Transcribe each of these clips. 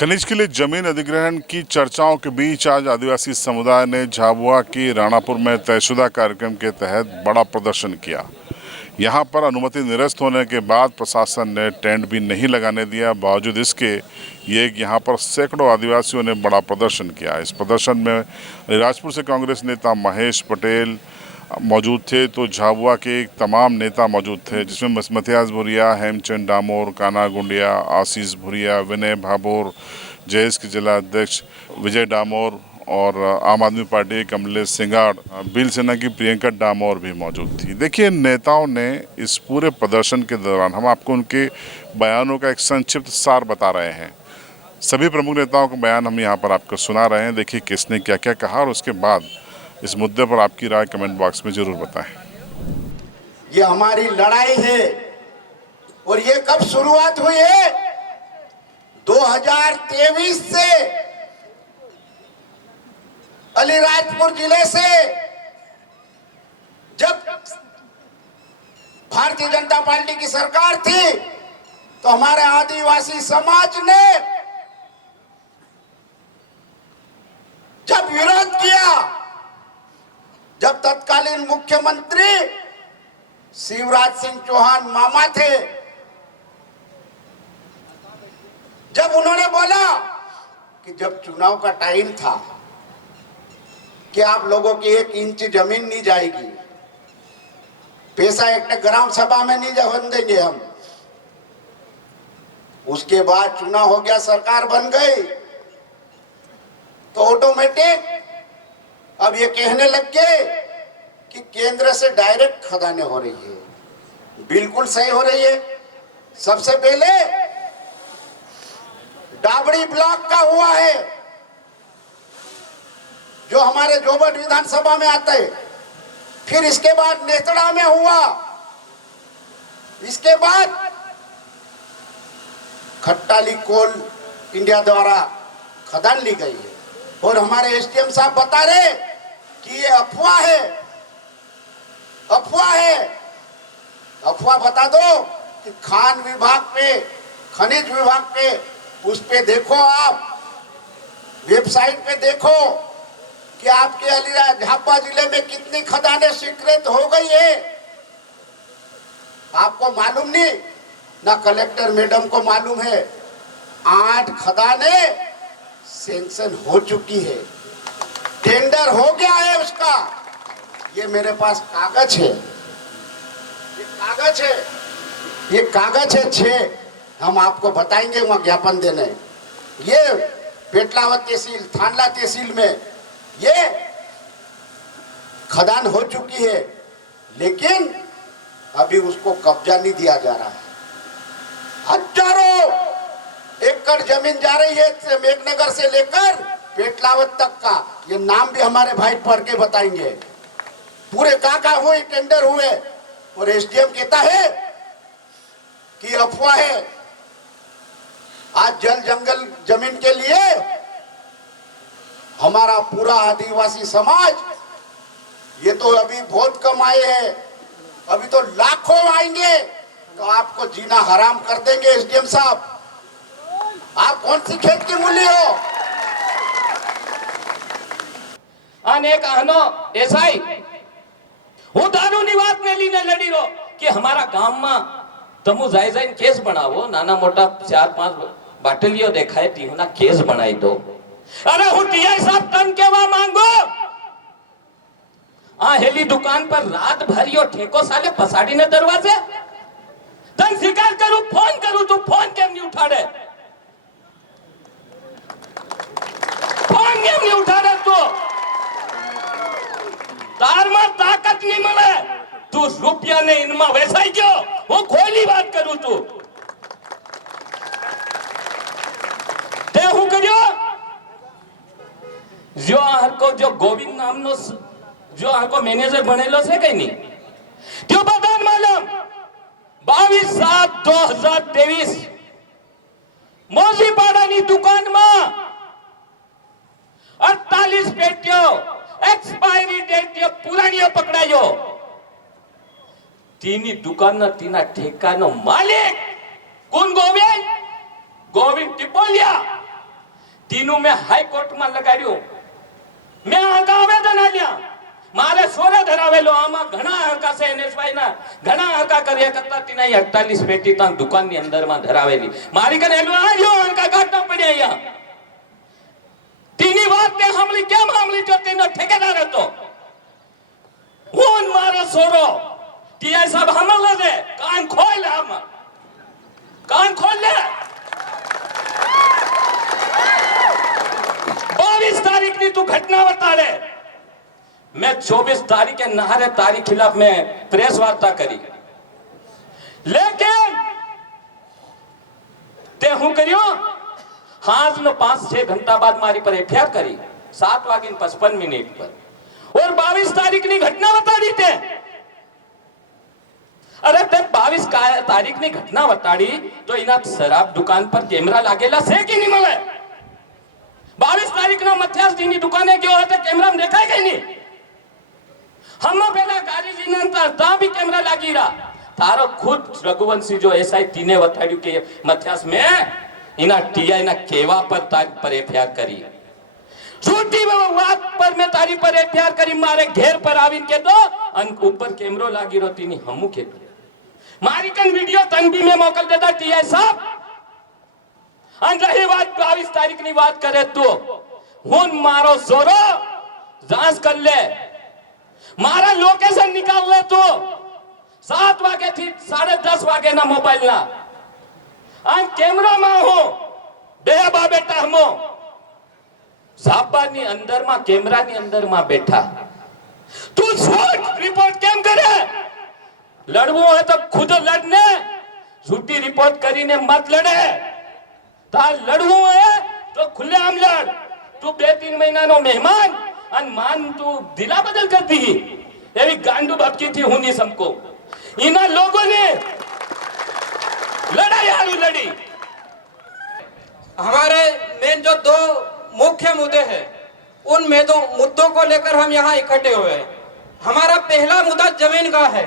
खनिज के लिए जमीन अधिग्रहण की चर्चाओं के बीच आज आदिवासी समुदाय ने झाबुआ की राणापुर में तयशुदा कार्यक्रम के तहत बड़ा प्रदर्शन किया। यहां पर अनुमति निरस्त होने के बाद प्रशासन ने टेंट भी नहीं लगाने दिया। बावजूद इसके यहां पर सैकड़ों आदिवासियों ने बड़ा प्रदर्शन किया। इस प्रदर्शन में अलीराजपुर से कांग्रेस नेता महेश पटेल मौजूद थे, तो झाबुआ के तमाम नेता मौजूद थे, जिसमें मथियास भुरिया, हेमचंद डामोर, काना गुंडिया, आशीष भुरिया, विनय भाभोर, जयेश के जिला अध्यक्ष विजय डामोर और आम आदमी पार्टी कमलेश सिंगाड़, बिल सेना की प्रियंका डामोर भी मौजूद थी। देखिए, नेताओं ने इस पूरे प्रदर्शन के दौरान हम आपको उनके बयानों का एक संक्षिप्त सार बता रहे हैं। सभी प्रमुख नेताओं का बयान हम यहाँ पर आपको सुना रहे हैं। देखिए किसने क्या क्या कहा और उसके बाद इस मुद्दे पर आपकी राय कमेंट बॉक्स में जरूर बताएं। ये हमारी लड़ाई है और ये कब शुरुआत हुई है? 2023 से अलीराजपुर जिले से जब भारतीय जनता पार्टी की सरकार थी तो हमारे आदिवासी समाज ने जब विरोध किया, जब तत्कालीन मुख्यमंत्री शिवराज सिंह चौहान मामा थे, जब उन्होंने बोला कि जब चुनाव का टाइम था कि आप लोगों की 1 इंच जमीन नहीं जाएगी, पैसा एक ग्राम सभा में नहीं जवन देंगे हम। उसके बाद चुनाव हो गया, सरकार बन गई, तो ऑटोमेटिक अब ये कहने लग गए कि केंद्र से डायरेक्ट खदानें हो रही है। बिल्कुल सही हो रही है। सबसे पहले डाबड़ी ब्लॉक का हुआ है, जो हमारे जोबट विधानसभा में आता है। फिर इसके बाद नेतड़ा में हुआ, इसके बाद खट्टाली कोल इंडिया द्वारा खदान ली गई है। और हमारे एसडीएम साहब बता रहे कि ये अफवाह है, अफवाह है। अफवाह बता दो कि खान विभाग पे, खनिज विभाग पे, उस पे देखो, आप वेबसाइट पे देखो कि आपके अलीराज झाबुआ जिले में कितनी खदानें स्वीकृत हो गई है। आपको मालूम नहीं, ना कलेक्टर मैडम को मालूम है। 8 खदानें सैंक्शन हो चुकी है, टेंडर हो गया है उसका। ये मेरे पास कागज है, ये कागज है, ये कागज है 6। हम आपको बताएंगे वहां ज्ञापन देने। ये पेटलावत तहसील, थानला तहसील में ये खदान हो चुकी है, लेकिन अभी उसको कब्जा नहीं दिया जा रहा है। हजारों एकड़ जमीन जा रही है मेघनगर से लेकर पेटलावत तक का। ये नाम भी हमारे भाई पढ़ के बताएंगे। पूरे का हुए टेंडर हुए, और एसडीएम कहता है कि अफवाह है। आज जल जंगल जमीन के लिए हमारा पूरा आदिवासी समाज, ये तो अभी बहुत कम आए हैं, अभी तो लाखों आएंगे, तो आपको जीना हराम कर देंगे। एसडीएम साहब, आप कौन सी खेत की मूली हो? अनेक आनो देसाई હું દારૂની વાત ને લઈને લડી રહ્યો કે અમારા ગામમાં તમુ જાય જાય કેસ બનાવો, નાના મોટા 4-5 બાટલીઓ દેખાય તીના કેસ બનાવી દો। અરે હું ટીઆઈ સાહેબ તન કેવા માંગો, આ હેલી દુકાન પર રાત ભરિયો ઠેકો સાલે પસાડીને દરવાજે તન શિકાર કરું, ફોન કરું, તું ફોન કેમ નહીં ઉઠાડે? ફોન કેમ નહીં ઉઠાડે તું? તારમાં તાકાત નહીં મળે, તું રૂપિયાને ઇનમાં વેચાઈ ગયો। હું ખોલી વાત કરું છું। તે હું કર્યો? જો હરકો જો ગોવિંદ નામનો જો હરકો મેનેજર બનેલો છે કઈ નહીં, त्यो બધાને માલમ 22/7/2023 મોજીપાડાની દુકાનમાં 48 પેટીઓ एक्सपायरी डेट ये पुरानी पकड़ायो। तीनी दुकान तीना ठेका नो मालिक कौन? गोविंद टिपोलिया। तीनों में हाई कोर्ट में लगाड्યું मैं आका आवेदन आल्या मारे सोरे धरावेलो आमा घણા આંકા છે એનએસવાય ના ઘણા આંકા કર્યા કરતા તીના 48 પેટી તા દુકાન ની અંદર માં ધરાવેલી મારી કને એલો આયો આંકા કાઢના પડ્યા અહીંયા તીની વાત ને હમલી કેમ હમલી જો તીનો ઠેકેદાર હતો હું મારો સોરો ટીઆઈ સાહેબ હમલે દે કાન ખોલ આમ કાન ખોલ લે 22 तारीख ની તું ઘટના બતાડે मैं 24 तारीख के नहारे तारीख खिलाफ में प्रेस वार्ता करी लेकिन ते हूं करियो हाथ नो 5-6 घंटा बाद मारी पर एफआईआर करी 7:55 पर और 22 तारीख ની ઘટના બતાડી તે अरे ते 22 तारीख ની ઘટના બતાડી તો એના શરાબ દુકાન પર કેમેરા લાગેલા છે કે નહીં મળે 22 तारीख ના મથ્યાસજી ની દુકાને ગયો હતો કેમેરા માં દેખાય કે નહીં हम पहला गाड़ी जी ने ता भी कैमरा लागी रहा तारो खुद रघुवंशी जो एसआई तीने बताड्યું કે મથ્યાસ में इना टीआई ना केवा पर तारी पर एफआईआर करी झूठी बात पर मैं तारी पर एफआईआर करी मारे घेर पर आवीन के दो अन ऊपर कैमरो लागी रहती नहीं हमू के मारी कन वीडियो तन भी में मोकल देता टीआई साहब अन रही बात 22 तारीख ની વાત करे तो हुन मारो जोरो जांच कर ले मारा लोकेशन निकाल ले तू 7 वागे थी 10:30 वागे ना मोबाइल ना आ कैमरा में हो बेबा बेटा हमो सापा नी अंदर में कैमरा नी अंदर में बैठा तू झूठ रिपोर्ट केम करे लड़वो है तो खुद लड़ने झूठी रिपोर्ट करीने मत लड़े ता लड़वो है तो खुलेआम लड़ तू 2-3 महीना नो मेहमान अन मान तू दिला बदल कर दी एवी गांडू भटकी थी हुनी सबको इना लोगों ने लड़ाई आलू लड़ी हमारे मेन जो 2 मुख्य मुद्दे हैं उन मुद्दों को लेकर हम यहाँ इकट्ठे हुए हैं। हमारा पहला मुद्दा जमीन का है।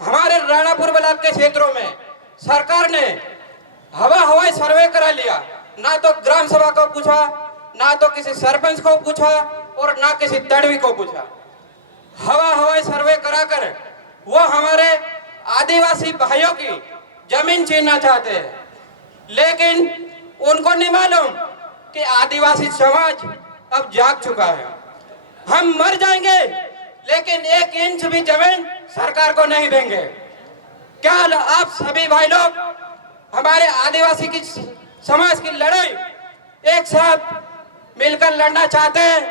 हमारे राणापुर ब्लॉक के क्षेत्रों में सरकार ने हवाई सर्वे करा लिया, ना तो ग्राम सभा को पूछा, ना तो किसी सरपंच को पूछा और ना किसी तड़वी को पूछा। हवाई सर्वे कराकर वो हमारे आदिवासी भाइयों की जमीन छीनना चाहते हैं, लेकिन उनको नहीं मालूम कि आदिवासी समाज अब जाग चुका है। हम मर जाएंगे लेकिन 1 इंच भी जमीन सरकार को नहीं देंगे। क्या आप सभी भाई लोग हमारे आदिवासी की समाज की लड़ाई एक साथ मिलकर लड़ना चाहते हैं?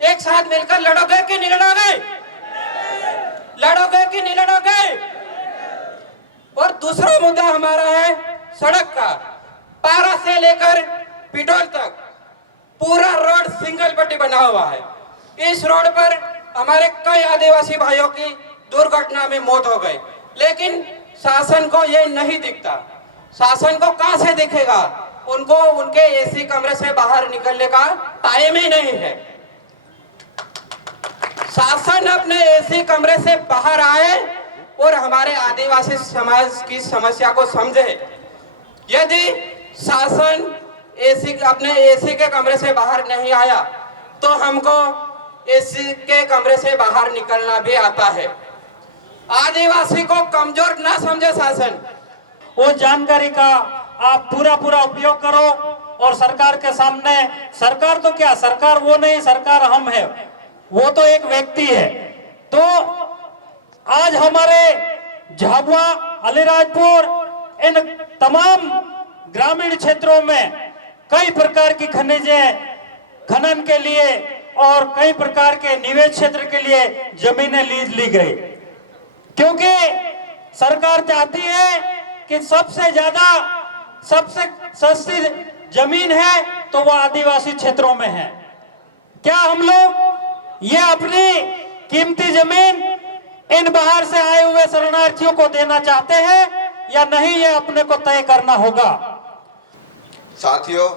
एक साथ मिलकर लड़ोगे कि नहीं लड़ोगे? लड़ोगे कि नहीं लड़ोगे? और दूसरा मुद्दा हमारा है सड़क का। पारा से लेकर पिटोल तक पूरा रोड सिंगल पट्टी बना हुआ है। इस रोड पर हमारे कई आदिवासी भाइयों की दुर्घटना में मौत हो गई, लेकिन शासन को ये नहीं दिखता। शासन को कहां से दिखेगा? उनको उनके एसी कमरे से बाहर निकलने का टाइम ही नहीं है। शासन अपने एसी कमरे से बाहर आए और हमारे आदिवासी समाज की समस्या को समझे। यदि शासन अपने एसी के कमरे से बाहर नहीं आया तो हमको एसी के कमरे से बाहर निकलना भी आता है। आदिवासी को कमजोर ना समझे शासन। वो जानकारी का आप पूरा उपयोग करो और सरकार के सामने, सरकार तो क्या, सरकार वो नहीं, सरकार हम है, वो तो एक व्यक्ति है। तो आज हमारे झाबुआ, अलीराजपुर, इन तमाम ग्रामीण क्षेत्रों में कई प्रकार की खनिजें खनन के लिए और कई प्रकार के निवेश क्षेत्र के लिए जमीनें लीज ली गई, क्योंकि सरकार चाहती है कि सबसे ज्यादा सबसे सस्ती जमीन है तो वह आदिवासी क्षेत्रों में है। क्या हम लोग ये अपनी कीमती जमीन इन बाहर से आए हुए शरणार्थियों को देना चाहते हैं या नहीं, ये अपने को तय करना होगा। साथियों,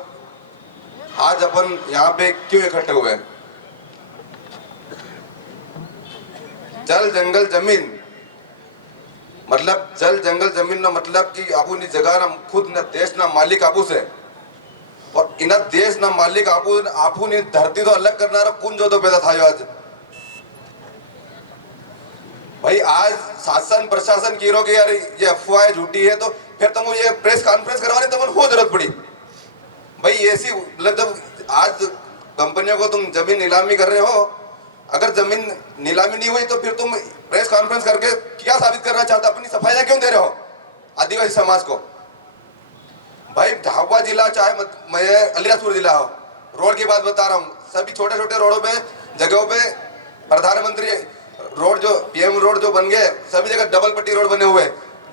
आज अपन यहाँ पे क्यों इकट्ठे हुए? जल जंगल जमीन मतलब जल जंगल जमीन नो मतलब कि आपू नी जगह ना खुद ना देश ना मालिक आपू से, और इना देश ना मालिक आपू ने धरती तो अलग करना कुन जो तो पैदा था आज भाई आज शासन प्रशासन की रो के यार ये अफवाह झूठी है तो फिर तुम ये प्रेस कॉन्फ्रेंस करवाने तो हो जरूरत पड़ी भाई ऐसी मतलब आज कंपनियों को तुम जमीन नीलामी कर रहे हो अगर जमीन नीलामी नहीं हुई तो फिर तुम प्रेस कॉन्फ्रेंस करके क्या साबित करना चाहते अपनी सफाइयां क्यों दे रहे हो आदिवासी समाज को भाई झाबुआ जिला चाहे मैं अलीराजपुर जिला हो रोड की बात बता रहा हूँ सभी छोटे छोटे रोडों पे जगहों पे प्रधानमंत्री रोड जो पीएम रोड जो बन गए सभी जगह डबल पट्टी रोड बने हुए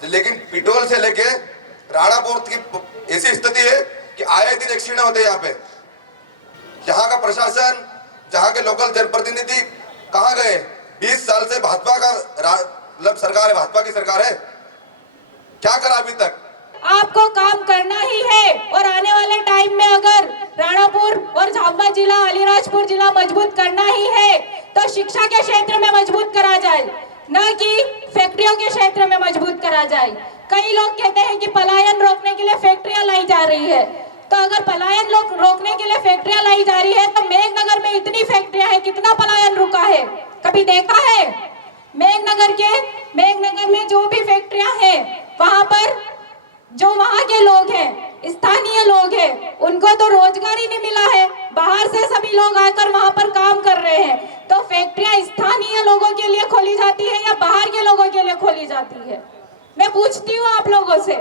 लेकिन पिटोल से लेके राणापुर की ऐसी स्थिति है कि आए दिन एक्सीडेंट होते हैं यहाँ पे यहाँ का प्रशासन जहाँ के लोकल जनप्रतिनिधि कहाँ गए 20 साल से भाजपा का मतलब सरकार है भाजपा की सरकार है क्या करा अभी तक आपको काम करना ही है और आने वाले टाइम में अगर राणापुर और झाबुआ जिला अलीराजपुर जिला मजबूत करना ही है तो शिक्षा के क्षेत्र में मजबूत करा जाए न कि फैक्ट्रियों के क्षेत्र में मजबूत करा जाए कई लोग कहते हैं कि पलायन रोकने के लिए फैक्ट्रियां लाई जा रही है तो अगर पलायन रोकने के लिए फैक्ट्रियां लाई जा रही है तो मेघनगर में इतनी फैक्ट्रियां हैं कितना पलायन रुका है कभी देखा है मेघनगर में जो भी फैक्ट्रियां हैं वहां पर जो वहां के लोग हैं स्थानीय लोग हैं उनको तो रोजगार ही नहीं मिला है बाहर से सभी लोग आकर वहां पर काम कर रहे हैं तो फैक्ट्रियां स्थानीय लोगों के लिए खोली जाती है या बाहर के लोगों के लिए खोली जाती है मैं पूछती हूँ आप लोगों से